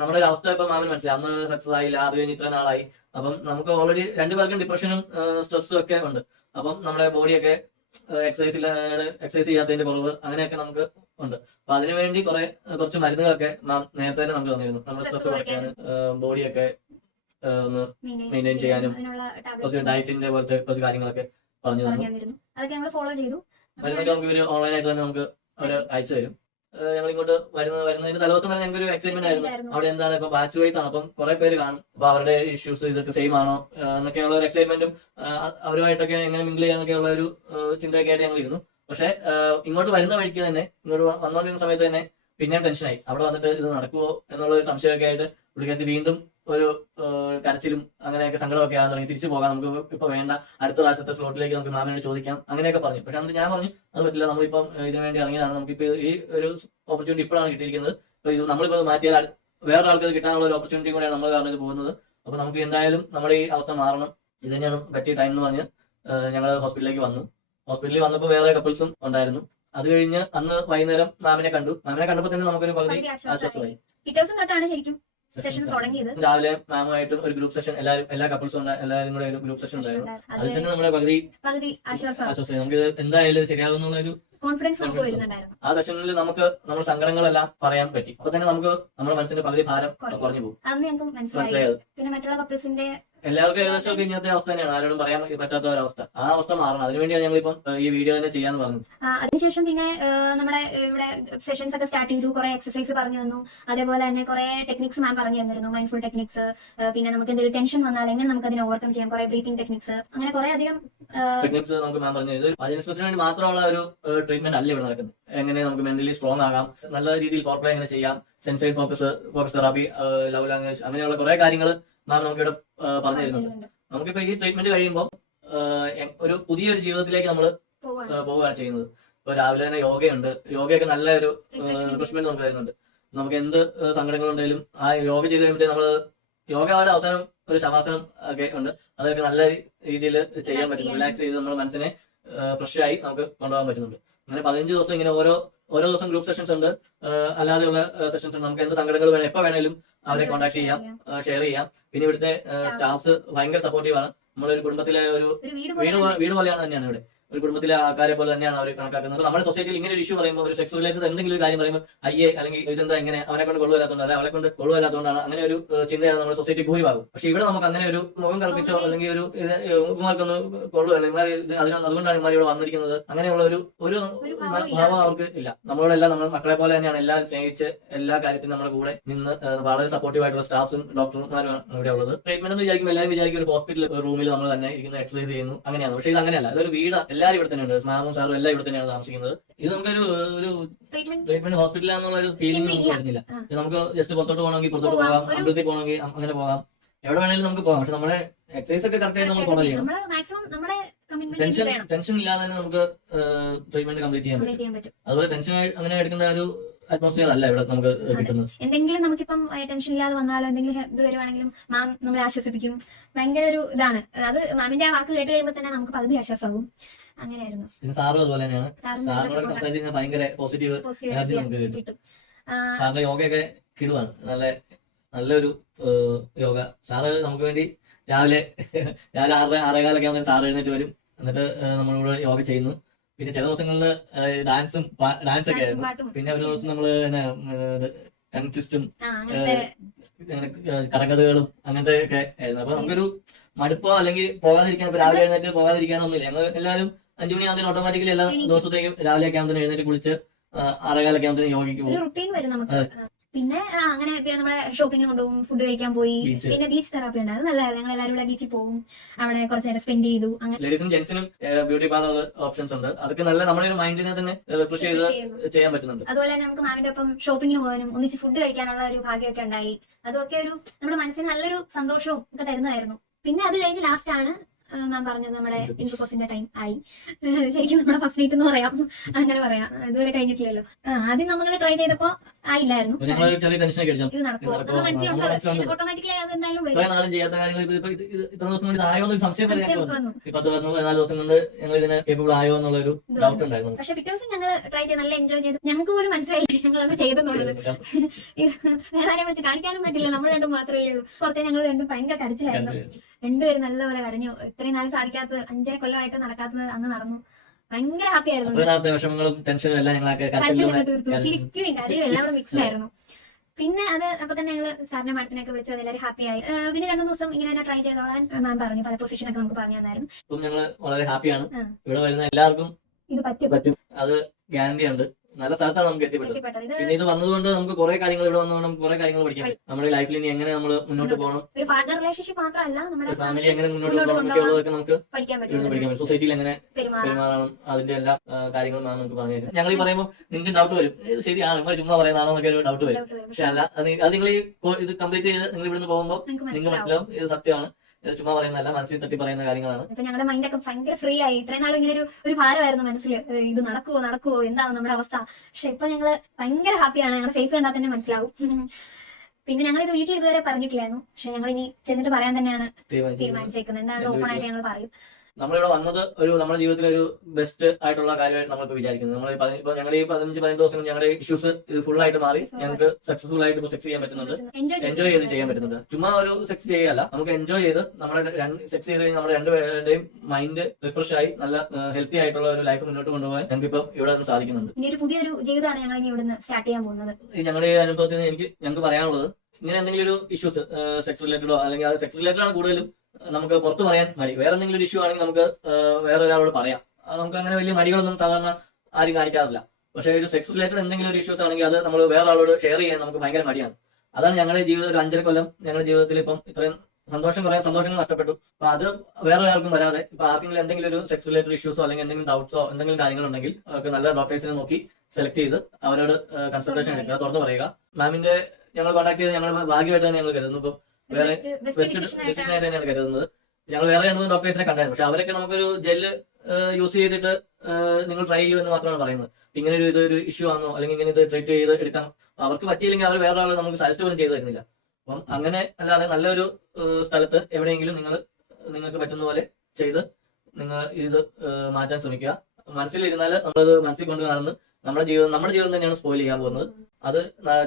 നമ്മുടെ ഒരു അവസ്ഥ ഇപ്പൊ മാമിന് മനസ്സിലായി. അന്ന് സക്സസ് ആയില്ല, അത് കഴിഞ്ഞ് ഇത്ര നാളായി. അപ്പം നമുക്ക് ഓൾറെഡി 2 പേർക്കും ഡിപ്രഷനും സ്ട്രെസ്സും ഒക്കെ ഉണ്ട്. അപ്പം നമ്മുടെ ബോഡിയൊക്കെ എക്സസൈസ് ചെയ്യാത്തതിന്റെ കുറവ് അങ്ങനെയൊക്കെ നമുക്ക് ഉണ്ട്. അപ്പൊ അതിനുവേണ്ടി കുറച്ച് മരുന്നുകളൊക്കെ മാം നേരത്തെ തന്നെ നമുക്ക് തന്നിരുന്നു. നമ്മുടെ സ്ട്രെസ് കുറയ്ക്കാനും ബോഡിയൊക്കെ ഒന്ന് മെയിൻറ്റെയിൻ ചെയ്യാനും കുറച്ച് ഡയറ്റിന്റെ പോലത്തെ കുറച്ച് കാര്യങ്ങളൊക്കെ പറഞ്ഞു തന്നു. അതൊക്കെ ഞങ്ങൾ ഫോളോ ചെയ്തു. മരുന്നൊക്കെ നമുക്ക് ഇവര് ഓൺലൈനായിട്ട് തന്നെ നമുക്ക് അവർ അയച്ചു തരും. ഞങ്ങൾ ഇങ്ങോട്ട് വരുന്നതിന് തലേദിവസം വരെ ഞങ്ങൾക്ക് ഒരു എക്സൈറ്റ്മെന്റ് ആയിരുന്നു. അവിടെ എന്താണ് ഇപ്പൊ ബാച്ച് വൈസ് ആണ്, അപ്പം കുറെ പേര് കാണും. അപ്പൊ അവരുടെ ഇഷ്യൂസ് ഇതൊക്കെ സെയിം ആണോ എന്നൊക്കെയുള്ള ഒരു എക്സൈറ്റ്മെന്റും അവരുമായിട്ടൊക്കെ എങ്ങനെ മിങ്കിൾ ചെയ്യാന്നൊക്കെ ഉള്ള ഒരു ചിന്തയൊക്കെ ആയിട്ട് ഞങ്ങൾ ഇരുന്നു. പക്ഷെ ഇങ്ങോട്ട് വരുന്ന വഴിക്ക് തന്നെ, ഇങ്ങോട്ട് വന്നുകൊണ്ടിരുന്ന സമയത്ത് തന്നെ പിന്നെയും ടെൻഷനായി. അവിടെ വന്നിട്ട് ഇത് നടക്കുമോ എന്നുള്ള ഒരു സംശയമൊക്കെ ആയിട്ട് പുള്ളിക്കാരത്തി വീണ്ടും ഒരു കരച്ചിലും അങ്ങനെയൊക്കെ സങ്കടമൊക്കെ ആകാൻ തുടങ്ങി. തിരിച്ചു പോകാം, നമുക്ക് ഇപ്പൊ വേണ്ട, അടുത്ത പ്രാവശ്യത്തെ സ്ലോട്ടിലേക്ക് നമുക്ക് മാമിനോട് ചോദിക്കാം അങ്ങനെയൊക്കെ പറഞ്ഞു. പക്ഷെ അന്ന് ഞാൻ പറഞ്ഞു അത് പറ്റില്ല, നമ്മളിപ്പം ഇതിനു വേണ്ടി ഇറങ്ങിയതാണ്, നമുക്കിപ്പോ ഈ ഒരു ഓപ്പർച്യൂണിറ്റി ഇപ്പോഴാണ് കിട്ടിയിരിക്കുന്നത്. ഇപ്പൊ ഇത് നമ്മളിപ്പോ മാറ്റിയാൽ വേറെ ആൾക്ക് കിട്ടാനുള്ള ഒരു ഓപ്പർച്യൂണിറ്റി കൂടെയാണ് നമ്മൾ കാരണം ഇത് പോകുന്നത്. അപ്പൊ നമുക്ക് എന്തായാലും നമ്മുടെ ഈ അവസ്ഥ മാറണം, ഇത് തന്നെയാണ് പറ്റിയ ടൈം എന്ന് പറഞ്ഞ് ഞങ്ങൾ ഹോസ്പിറ്റലിലേക്ക് വന്നു. ഹോസ്പിറ്റലിൽ വന്നപ്പോൾ വേറെ കപ്പിൾസും ഉണ്ടായിരുന്നു. അത് കഴിഞ്ഞ് അന്ന് വൈകുന്നേരം മാമിനെ കണ്ടു. മാമിനെ കണ്ടപ്പോൾ തന്നെ നമുക്കൊരു പകുതി ആശ്വാസമായി. പിറ്റേ ദിവസം തൊട്ടാണ് ശരിക്കും സെഷൻ തുടങ്ങിയത്. രാവിലെ മാമുമായിട്ട് ഒരു ഗ്രൂപ്പ് സെഷൻ, എല്ലാ കപ്പിൾസും എല്ലാവരും കൂടെ ഒരു ഗ്രൂപ്പ് സെഷൻ ഉണ്ടായിരുന്നു. അതിൽ തന്നെ നമ്മുടെ പകുതി ആശ്വാസമായി. നമുക്ക് എന്തായാലും ശരിയാകുന്നുള്ള ഒരു കോൺഫിഡൻസ് നമുക്ക് വരുന്നുണ്ടായിരുന്നു. ആ സെഷനിൽ നമുക്ക് നമ്മുടെ സങ്കടങ്ങളെല്ലാം പറയാൻ പറ്റി. അപ്പൊ തന്നെ നമുക്ക് നമ്മുടെ മനസ്സിന്റെ പകുതി ഭാരം കുറഞ്ഞു പോകും. അന്ന് ഞങ്ങൾക്ക് മനസ്സിലായത്. പിന്നെ മറ്റുള്ള കപ്പിൾസിന്റെ എല്ലാവർക്കും ഏകദേശം ഇങ്ങനത്തെ അവസ്ഥ തന്നെയാണ്, ആരോടും പറയാൻ പറ്റാത്ത ഒരവസ്ഥ. ആ അവസ്ഥ മാറണം, അതിനുവേണ്ടിയാണ് ഞങ്ങളിപ്പം ഈ വീഡിയോ തന്നെ ചെയ്യാന്ന് പറഞ്ഞത്. അതിനുശേഷം പിന്നെ നമ്മുടെ ഇവിടെ സെഷൻസ് ഒക്കെ സ്റ്റാർട്ട് ചെയ്തു. കുറെ എക്സസൈസ് പറഞ്ഞു തന്നു, അതേപോലെ തന്നെ കുറെ ടെക്നിക്സ് മാം പറഞ്ഞു തന്നിരുന്നു, മൈൻഡ്ഫുൾ ടെക്നിക്സ്. പിന്നെ നമുക്ക് എന്തെങ്കിലും ടെൻഷൻ വന്നാൽ എങ്ങനെ നമുക്ക് അതിനെ ഓവർകം ചെയ്യാം, കുറെ ബ്രീത്തിങ് ടെക്നിക്സ്, അങ്ങനെ കുറെ അധികം ടെക്നിക്സ് നമുക്ക് മാം പറഞ്ഞു തരുന്നത്. അതിന് സ്പെസിന് വേണ്ടി മാത്രമുള്ള ഒരു ട്രീറ്റ്മെന്റ് അല്ല ഇവിടെ നടക്കുന്നത്. എങ്ങനെ നമുക്ക് മെന്റലി സ്ട്രോങ് ആകാം, നല്ല രീതിയിൽ ഫോർപ്ലേ എങ്ങനെ ചെയ്യാം, സെൻസൈഡ് ഫോക്കസ് തെറാപ്പി, ലവ് ലാംഗ്വേജ്, അങ്ങനെയുള്ള കുറെ കാര്യങ്ങൾ മാം നമുക്ക് ഇവിടെ പറഞ്ഞു തരുന്നുണ്ട്. നമുക്കിപ്പോ ഈ ട്രീറ്റ്മെന്റ് കഴിയുമ്പോൾ ഒരു പുതിയൊരു ജീവിതത്തിലേക്ക് നമ്മൾ പോവുകയാണ് ചെയ്യുന്നത്. ഇപ്പൊ രാവിലെ തന്നെ യോഗയുണ്ട്, യോഗയൊക്കെ നല്ല ഒരു റിഫ്രഷ്മെന്റ് നമുക്ക് തരുന്നുണ്ട്. നമുക്ക് എന്ത് സങ്കടങ്ങളുണ്ടെങ്കിലും ആ യോഗ ചെയ്ത് കഴിയുമ്പോഴേ നമ്മള് യോഗയുടെ അവസാനം ഒരു ശവാസനം ഒക്കെ ഉണ്ട്, അതൊക്കെ നല്ല രീതിയിൽ ചെയ്യാൻ പറ്റുന്നു. റിലാക്സ് ചെയ്ത് നമ്മുടെ മനസ്സിനെ ഫ്രഷ് ആയി നമുക്ക് കൊണ്ടുപോകാൻ പറ്റുന്നുണ്ട്. അങ്ങനെ 15 ദിവസം ഇങ്ങനെ ഓരോ ദിവസം ഗ്രൂപ്പ് സെഷൻസ് ഉണ്ട്, അല്ലാതെയുള്ള സെഷൻസ് ഉണ്ട്. നമുക്ക് എന്ത് സങ്കടങ്ങൾ വേണം എപ്പോ വേണേലും അവരെ കോൺടാക്ട് ചെയ്യാം, ഷെയർ ചെയ്യാം. പിന്നെ ഇവിടുത്തെ സ്റ്റാഫ്സ് ഭയങ്കര സപ്പോർട്ടീവ് ആണ്. നമ്മളൊരു കുടുംബത്തിലെ ഒരു വീട് പോലെയാണ് തന്നെയാണ് ഇവിടെ. ഒരു കുടുംബത്തിലെ ആൾക്കാരെ പോലെ തന്നെയാണ് അവർ കണക്കാക്കുന്നത്. നമ്മുടെ സൊസൈറ്റിയിൽ ഇങ്ങനെ ഒരു ഇഷ്യൂ പറയുമ്പോൾ, ഒരു സെക്സ് റിലേറ്റഡ് എന്തെങ്കിലും ഒരു കാര്യം പറയുമ്പോൾ, അയ്യേ അല്ലെങ്കിൽ ഇതെന്താ ഇങ്ങനെ അവനെ കൊണ്ട് കൊള്ളുവരാത്തതുകൊണ്ട്, അല്ലെങ്കിൽ അവളെ കൊണ്ട് കൊള്ളുവരാത്തതുകൊണ്ടാണ്, അങ്ങനെ ഒരു ചിന്തയാണ് നമ്മുടെ സൊസൈറ്റി ഭൂരിഭാഗം. പക്ഷെ ഇവിടെ നമുക്ക് അങ്ങനെ ഒരു മുഖം കറുപ്പിച്ചോ അല്ലെങ്കിൽ ഒരു ഉമാർക്കൊന്ന് കൊള്ളു, അല്ലെങ്കിൽ അതുകൊണ്ടാണ് ഇമാർ ഇവിടെ വന്നിരിക്കുന്നത്, അങ്ങനെയുള്ള ഒരു ഭാവം അവർക്ക് ഇല്ല. നമ്മളോടെല്ലാം നമ്മൾ മക്കളെ പോലെ തന്നെയാണ് എല്ലാവരും സ്നേഹിച്ച് എല്ലാ കാര്യത്തിലും നമ്മുടെ കൂടെ നിന്ന് വളരെ സപ്പോർട്ടീവ് ആയിട്ടുള്ള സ്റ്റാഫ്സും ഡോക്ടർമാരുമാണ് ഇവിടെ ഉള്ളത്. ട്രീറ്റ്മെന്റ് എന്ന് വിചാരിക്കും എല്ലാവരും വിചാരിക്കും ഒരു ഹോസ്പിറ്റൽ റൂമിൽ നമ്മൾ തന്നെ ഇരിക്കുന്ന എക്സസൈസ് ചെയ്യുന്നു അങ്ങനെയാണ്. പക്ഷേ ഇത് അങ്ങനെയല്ല, ഇതൊരു വീട്. എല്ലാവരും ഇവിടെ തന്നെയുണ്ട്, മാമും സാറും എല്ലാം ഇവിടെ തന്നെയാണ് താമസിക്കുന്നത്. ഇത് നമുക്കൊരു ട്രീറ്റ്മെന്റ് ഹോസ്പിറ്റലാണെന്നുള്ള ഒരു ഫീലിംഗ് നമുക്ക് വരുന്നില്ല. നമുക്ക് ജസ്റ്റ് പുറത്തോട്ട് പോകണമെങ്കിൽ പുറത്തോട്ട് പോകാം, അമ്പലത്തിൽ പോകണമെങ്കിൽ അങ്ങനെ പോകാം, എവിടെ വേണമെങ്കിലും നമുക്ക് പോകാം. പക്ഷെ നമ്മുടെ എക്സസൈസ് ഒക്കെ കറക്റ്റ് ആയിട്ട് നമ്മൾ ഫോളോ ചെയ്യണം. ടെൻഷൻ ഇല്ലാതെ തന്നെ നമുക്ക് ട്രീറ്റ്മെന്റ് കംപ്ലീറ്റ് ചെയ്യാൻ പറ്റും. അതുപോലെ ടെൻഷൻ അങ്ങനെ എടുക്കേണ്ട ഒരു അറ്റ്മോസ്ഫിയർ അല്ല ഇവിടെ നമുക്ക് കിട്ടുന്നത്. എന്തെങ്കിലും നമുക്കിപ്പം ടെൻഷൻ ഇല്ലാതെ വന്നാലോ എന്തെങ്കിലും ഇത് വരുവാണെങ്കിലും മാം നമ്മളെ ആശ്വസിപ്പിക്കും. ഭയങ്കര ഒരു ഇതാണ് അത്. മാമിന്റെ ആ വാക്ക് കേട്ട് കഴിയുമ്പോൾ തന്നെ നമുക്ക് പകുതി ആശ്വാസമാകും. അങ്ങനെയായിരുന്നു. പിന്നെ സാറും അതുപോലെ തന്നെയാണ്. സാറിനോട് സംസാരിച്ച് ഭയങ്കര പോസിറ്റീവ് എനർജി നമുക്ക് കിട്ടും. സാറിന്റെ യോഗയൊക്കെ കിടുവാണ്, നല്ലൊരു യോഗ. സാറ് നമുക്ക് വേണ്ടി രാവിലെ 6:15 ആകുമ്പോൾ സാറ് എഴുന്നേറ്റ് വരും, എന്നിട്ട് നമ്മളോട് യോഗ ചെയ്യുന്നു. പിന്നെ ചില ദിവസങ്ങളിൽ ഡാൻസ് ഒക്കെ ആയിരുന്നു. പിന്നെ ഒരു ദിവസം നമ്മള് ടങ് ട്വിസ്റ്റും കടകഥകളും അങ്ങനത്തെ ഒക്കെ ആയിരുന്നു. അപ്പൊ നമുക്കൊരു മടുപ്പോ അല്ലെങ്കിൽ പോകാതിരിക്കാൻ, ഇപ്പൊ രാവിലെ എഴുന്നേറ്റ് പോകാതിരിക്കാനൊന്നുമില്ല. ഞങ്ങൾ എല്ലാവരും 5 മണിയാകുമ്പോൾ ഓട്ടോമാറ്റിക്കലി എല്ലാ ദിവസത്തേക്കും രാവിലെ ഒക്കെ ആകുമ്പോൾ എഴുന്നേറ്റ് കുളിച്ച് 6:15 ആകുമ്പോൾ യോഗയ്ക്ക് പോകും. പിന്നെ അങ്ങനെ നമ്മളെ ഷോപ്പിങ്ങിന് കൊണ്ടുപോകും, ഫുഡ് കഴിക്കാൻ പോയി. പിന്നെ ബീച്ച് തെറാപ്പി ഉണ്ടായിരുന്നു, നല്ലതായിരുന്നു. ഞങ്ങൾ എല്ലാവരും കൂടെ ബീച്ചിൽ പോകും, അവിടെ കുറച്ച് നേരം സ്പെൻഡ് ചെയ്തു. അങ്ങനെ ലേഡീസിനും ജെന്റ്സിനും ബ്യൂട്ടി പാർലർ ഓപ്ഷൻസ് ഉണ്ട്. അതൊക്കെ നല്ല നമ്മുടെ ഒരു മൈൻഡിനെ തന്നെ റിഫ്രഷ് ചെയ്ത് ചെയ്യാൻ പറ്റുന്നുണ്ട്. അതുപോലെ തന്നെ നമുക്ക് മാമിന്റെ ഒപ്പം ഷോപ്പിങ്ങിന് പോകാനും ഒന്നിച്ച് ഫുഡ് കഴിക്കാനുള്ള ഒരു ഭാഗ്യമൊക്കെ ഉണ്ടായി. അതൊക്കെ ഒരു നമ്മുടെ മനസ്സിന് നല്ലൊരു സന്തോഷവും ഒക്കെ തരുന്നതായിരുന്നു. പിന്നെ അത് കഴിഞ്ഞ് ലാസ്റ്റ് ആണ് മാം പറഞ്ഞത് നമ്മുടെ ഇന്റർകോഴ്സിന്റെ ടൈം ആയി. ശരിക്കും നമ്മുടെ ഫസ്റ്റ് നൈറ്റ് എന്ന് പറയാം, അങ്ങനെ പറയാം. ഇതുവരെ കഴിഞ്ഞിട്ടില്ലല്ലോ. ആദ്യം നമ്മൾ ട്രൈ ചെയ്തപ്പോ ആയില്ലായിരുന്നു. ഇത് നടക്കുമോ മനസ്സിലുണ്ട്, ഓട്ടോമാറ്റിക്കലി അത് എന്തായാലും വരും. ചെയ്യാത്ത കാര്യങ്ങൾ ഇത്ര ദിവസം കൊണ്ട് ആയോ എന്നൊരു സംശയം വന്നു. 10-14 ദിവസം കൊണ്ട് ഞങ്ങൾ ഇതിന് കേപ്പബിൾ ആയോ എന്നുള്ളൊരു ഡൗട്ട് ഉണ്ടായിരുന്നു. പക്ഷെ പിറ്റേ ദിവസം ഞങ്ങൾ ട്രൈ ചെയ്ത് നല്ല എൻജോയ് ചെയ്തു. ഞങ്ങൾക്ക് പോലും മനസ്സിലായില്ല ഞങ്ങൾ അത് ചെയ്തെന്നുള്ളത്. ഇത് വേറെ ആരെയും വെച്ച് കാണിക്കാനും പറ്റില്ല, നമ്മൾ രണ്ടും മാത്രമേ ഉള്ളൂ. പുറത്തെ ഞങ്ങൾ രണ്ടും ഭയങ്കര കരച്ചിലായിരുന്നു. രണ്ടുപേരും നല്ലപോലെ കരഞ്ഞു. ഇത്രയും നാൾ സാധിക്കാത്തത് 5 കൊല്ലമായിട്ട് നടക്കാത്തത് അന്ന് നടന്നു. ഭയങ്കര ഹാപ്പി ആയിരുന്നു. തീർത്തു. ചിരിക്കുകയും കരയും എല്ലാം കൂടെ മിക്സ് ആയിരുന്നു. പിന്നെ അത് അപ്പൊ തന്നെ ഞങ്ങള് സാറിനെ മാഡത്തിനൊക്കെ വിളിച്ചു, എല്ലാവരും ഹാപ്പി ആയി. പിന്നെ 2 ദിവസം ഇങ്ങനെ തന്നെ ട്രൈ ചെയ്തോളാൻ മാം പറഞ്ഞു. പല പൊസിഷനൊക്കെ നമുക്ക് പറഞ്ഞു തന്നായിരുന്നു. ഞങ്ങൾ വളരെ ഹാപ്പിയാണ്. ഇവിടെ വരുന്ന എല്ലാവർക്കും ഇത് പറ്റും. അത് ഗ്യാരണ്ടി ഉണ്ട്. നല്ല സ്ഥലത്താണ് നമുക്ക് എത്തിപ്പെട്ടത്. എത്തിപ്പെട്ടത്. ഇത് പിന്നെ ഇത് വന്നതുകൊണ്ട് നമുക്ക് കുറെ കാര്യങ്ങൾ ഇവിടെ വന്നുകൊണ്ട് നമുക്ക് കുറെ കാര്യങ്ങൾ പഠിക്കാൻ പറ്റും. നമ്മുടെ ലൈഫിൽ ഇനി എങ്ങനെ നമ്മൾ മുന്നോട്ട് പോകണം, ഒരു പാർട്ണർ റിലേഷൻഷിപ്പ് മാത്രമല്ല നമ്മുടെ ഫാമിലി എങ്ങനെ മുന്നോട്ട് പോകണം എന്നൊക്കെയുള്ളതൊക്കെ നമുക്ക് പഠിക്കാൻ ഇവിടെ പഠിക്കാൻ പറ്റും. സൊസൈറ്റിയിൽ എങ്ങനെ പെരുമാറാം. പെരുമാറണം, അതിന്റെ എല്ലാ കാര്യങ്ങളും നമുക്ക് പറഞ്ഞു തരും. ഞങ്ങൾ ഈ പറയുമ്പോൾ നിങ്ങൾക്ക് ഡൗട്ട് വരും, ഇത് ശരിയാണ് നിങ്ങൾ ചുമ്മാ പറയുന്നതാണോ എന്നൊക്കെ ഒരു ഡൗട്ട് വരും. പക്ഷെ അല്ല, അത് നിങ്ങൾ ഈ ഇത് കംപ്ലീറ്റ് ചെയ്ത് നിങ്ങൾ ഇവിടുന്ന് പോകുമ്പോൾ നിങ്ങൾക്ക് മനസ്സിലാവും ഇത് സത്യമാണ്, ഇത് ചുമ്മാ പറയുന്നതല്ല, മനസ്സിൽ തട്ടി പറയുന്ന കാര്യങ്ങളാണ്. ഇപ്പൊ ഞങ്ങളുടെ മൈൻഡൊക്കെ ഭയങ്കര ഫ്രീ ആയി. ഇത്രയും നാളും ഇങ്ങനെ ഒരു ഭാരമായിരുന്നു മനസ്സിൽ, ഇത് നടക്കുവോ എന്താണ് നമ്മുടെ അവസ്ഥ. പക്ഷെ ഇപ്പൊ ഞങ്ങള് ഭയങ്കര ഹാപ്പിയാണ്. ഞങ്ങളുടെ ഫേസ് കണ്ടാൽ തന്നെ മനസ്സിലാവും. പിന്നെ ഞങ്ങൾ ഇത് വീട്ടിൽ ഇതുവരെ പറഞ്ഞിട്ടില്ലായിരുന്നു. പക്ഷെ ഞങ്ങൾ ഇനി ചെന്നിട്ട് പറയാൻ തന്നെയാണ് തീരുമാനിച്ചേക്കുന്നത്. എന്തായാലും ഓപ്പൺ ആയിട്ട് ഞങ്ങൾ പറയും. നമ്മളിവിടെ വന്നത് നമ്മുടെ ജീവിതത്തിലെ ഒരു ബെസ്റ്റ് ആയിട്ടുള്ള കാര്യമായിട്ട് നമ്മളിപ്പോ വിചാരിക്കുന്നത്. നമ്മൾ ഇപ്പൊ ഞങ്ങളുടെ ഈ 15-18 ദിവസം ഞങ്ങളുടെ ഇഷ്യൂസ് ഇത് ഫുൾ ആയിട്ട് മാറി ഞങ്ങൾക്ക് സക്സസ്ഫുൾ ആയിട്ട് ഇപ്പൊ സെക്സ് ചെയ്യാൻ പറ്റുന്നുണ്ട്, എൻജോയ് ചെയ്ത് ചെയ്യാൻ പറ്റുന്നുണ്ട്. ചുമ്മാ ഒരു സെക്സ് ചെയ്യല്ല, നമുക്ക് എൻജോയ് ചെയ്ത് നമ്മുടെ സെക്സ് ചെയ്ത് കഴിഞ്ഞാൽ നമ്മുടെ രണ്ടുപേരുടെയും മൈൻഡ് റിഫ്രഷ് ആയി നല്ല ഹെൽത്തി ആയിട്ടുള്ള ഒരു ലൈഫ് മുന്നോട്ട് കൊണ്ടുപോകാൻ ഞങ്ങൾക്ക് ഇപ്പം ഇവിടെ നിന്ന് സാധിക്കുന്നുണ്ട്. ഇനി ഒരു പുതിയൊരു ജീവിതമാണ് ഞങ്ങൾ ഇനി ഇവിടുന്ന് സ്റ്റാർട്ട് ചെയ്യാൻ പോകുന്നത്. ഞങ്ങളുടെ ഈ അനുഭവത്തിൽ ഞങ്ങൾക്ക് പറയാനുള്ളത്, ഇങ്ങനെ എന്തെങ്കിലും ഒരു ഇഷ്യൂസ് സെക്സ് റിലേറ്റഡോ അല്ലെങ്കിൽ അത് സെക്സ് റിലേറ്റഡ് ആണ് കൂടുതലും നമുക്ക് പുറത്ത് പറയാൻ മടി. വേറെ എന്തെങ്കിലും ഒരു ഇഷ്യൂ ആണെങ്കിൽ നമുക്ക് വേറെ ഒരാളോട് പറയാം. നമുക്ക് അങ്ങനെ വലിയ മടികളൊന്നും സാധാരണ ആരും കാണിക്കാറില്ല. പക്ഷേ ഒരു സെക്സ് റിലേറ്റഡ് എന്തെങ്കിലും ഒരു ഇഷ്യൂസ് ആണെങ്കിൽ അത് നമ്മൾ വേറെ ആളോട് ഷെയർ ചെയ്യാൻ നമുക്ക് ഭയങ്കര മടിയാണ്. അതാണ് ഞങ്ങളുടെ ജീവിതം ഒരു 5 കൊല്ലം ഞങ്ങളുടെ ജീവിതത്തിൽ ഇപ്പം ഇത്രയും കുറെ സന്തോഷങ്ങൾ നഷ്ടപ്പെട്ടു. അപ്പൊ അത് വേറെ ആർക്കും വരാതെ ഇപ്പൊ ആർക്കെങ്കിലും എന്തെങ്കിലും ഒരു സെക്സ് റിലേറ്റഡ് ഇഷ്യൂസോ അല്ലെങ്കിൽ എന്തെങ്കിലും ഡൗട്ട്സോ എന്തെങ്കിലും കാര്യങ്ങളുണ്ടെങ്കിൽ അവർക്ക് നല്ല ഡോക്ടേഴ്സിനെ നോക്കി സെലക്ട് ചെയ്ത് അവരോട് കൺസൾട്ടേഷൻ എടുക്കുക, തുറന്നു പറയുക. മാമിന്റെ ഞങ്ങൾ കോൺടാക്ട് ചെയ്ത് ഞങ്ങൾ ഭാഗ്യമായിട്ട് തന്നെ ഞങ്ങൾ കരുതുന്നു. ഇപ്പം വേറെ ബെസ്റ്റ് ഡിസിഷൻ ആയിട്ട് തന്നെയാണ് കരുതുന്നത്. ഞങ്ങൾ വേറെ 2-3 ഡോക്ടേഴ്സിനെ കണ്ടായിരുന്നു. പക്ഷെ അവരൊക്കെ നമുക്കൊരു ജെല്ല് യൂസ് ചെയ്തിട്ട് നിങ്ങൾ ട്രൈ ചെയ്യൂ എന്ന് മാത്രമാണ് പറയുന്നത്. ഇങ്ങനെ ഒരു ഇഷ്യൂ ആണോ അല്ലെങ്കിൽ ഇങ്ങനെ ഇത് ട്രീറ്റ് ചെയ്ത് എടുക്കാം, അവർക്ക് പറ്റിയില്ലെങ്കിൽ അവർ വേറെ ആൾ നമുക്ക് സജസ്റ്റ് പോലും ചെയ്തു തരുന്നില്ല. അപ്പം അങ്ങനെ അല്ലാതെ നല്ലൊരു സ്ഥലത്ത് എവിടെയെങ്കിലും നിങ്ങൾക്ക് പറ്റുന്ന പോലെ ചെയ്ത് നിങ്ങൾ ഇത് മാറ്റാൻ ശ്രമിക്കുക. മനസ്സിലിരുന്നാൽ നമ്മളത് മനസ്സിൽ കൊണ്ട് കാണുന്നു നമ്മുടെ ജീവിതം തന്നെയാണ് സ്പോയിൽ ചെയ്യാൻ പോകുന്നത്. അത്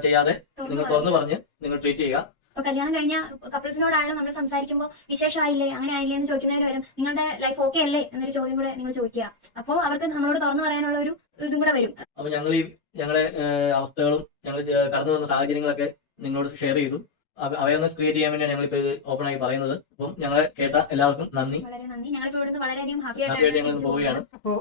ചെയ്യാതെ നിങ്ങൾ തുറന്നു പറഞ്ഞ് നിങ്ങൾ ട്രീറ്റ് ചെയ്യുക. ഇപ്പൊ കല്യാണം കഴിഞ്ഞ കപ്പിൾസിനോടാണ് നമ്മൾ സംസാരിക്കുമ്പോൾ വിശേഷമായില്ലേ അങ്ങനെ ആയില്ലേ എന്ന് ചോദിക്കുന്നതിന് പകരം നിങ്ങളുടെ ലൈഫ് ഓക്കെ അല്ലേ എന്നൊരു ചോദ്യം കൂടെ നിങ്ങൾ ചോദിക്കുക. അപ്പോൾ അവർക്ക് നമ്മളോട് തുറന്നു പറയാനുള്ള ഒരു ഇതും കൂടെ വരും. അപ്പൊ ഞങ്ങൾ ഞങ്ങളുടെ അവസ്ഥകളും ഞങ്ങൾ കടന്നു വന്ന സാഹചര്യങ്ങളൊക്കെ നിങ്ങളോട് ഷെയർ ചെയ്തു. അവയർനെസ് ക്രിയേറ്റ് ചെയ്യാൻ വേണ്ടിയാണ് ഞങ്ങളിപ്പോ ഇത് ഓപ്പൺ ആയി പറയുന്നത്. അപ്പം ഞങ്ങളെ കേട്ട എല്ലാവർക്കും നന്ദി. വളരെ നന്ദി. ഞങ്ങളിപ്പോ ഇവിടുന്ന് വളരെയധികം ഹാപ്പിയായിട്ട് ഞങ്ങൾ പോവുകയാണ്. അപ്പോൾ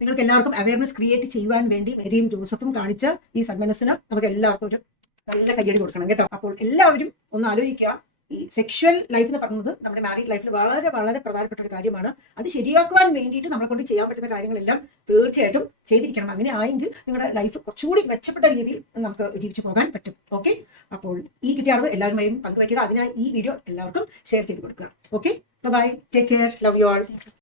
നിങ്ങൾക്ക് എല്ലാവർക്കും അവയർനെസ് ക്രിയേറ്റ് ചെയ്യുവാൻ വേണ്ടി മേരിയും ജോസഫും കാണിച്ച ഈ സന്മനസ്സിന് നമുക്ക് എല്ലാവർക്കും ഒരു നല്ല കയ്യടി കൊടുക്കണം കേട്ടോ. അപ്പോൾ എല്ലാവരും ഒന്ന് ആലോചിക്കുക, ഈ സെക്ഷൽ ലൈഫ് എന്ന് പറയുന്നത് നമ്മുടെ മാരീഡ് ലൈഫിൽ വളരെ വളരെ പ്രധാനപ്പെട്ട ഒരു കാര്യമാണ്. അത് ശരിയാക്കുവാൻ വേണ്ടിയിട്ട് നമ്മളെ കൊണ്ട് ചെയ്യാൻ പറ്റുന്ന കാര്യങ്ങളെല്ലാം തീർച്ചയായിട്ടും ചെയ്തിരിക്കണം. അങ്ങനെ ആയെങ്കിൽ നിങ്ങളുടെ ലൈഫ് കുറച്ചുകൂടി മെച്ചപ്പെട്ട രീതിയിൽ നമുക്ക് ജീവിച്ചു പോകാൻ പറ്റും. ഓക്കെ, അപ്പോൾ ഈ കിട്ടിയ അറിവ് എല്ലാവരുമായും പങ്കുവയ്ക്കുക. അതിനായി ഈ വീഡിയോ എല്ലാവർക്കും ഷെയർ ചെയ്ത് കൊടുക്കുക. Okay, bye, take care, love you all.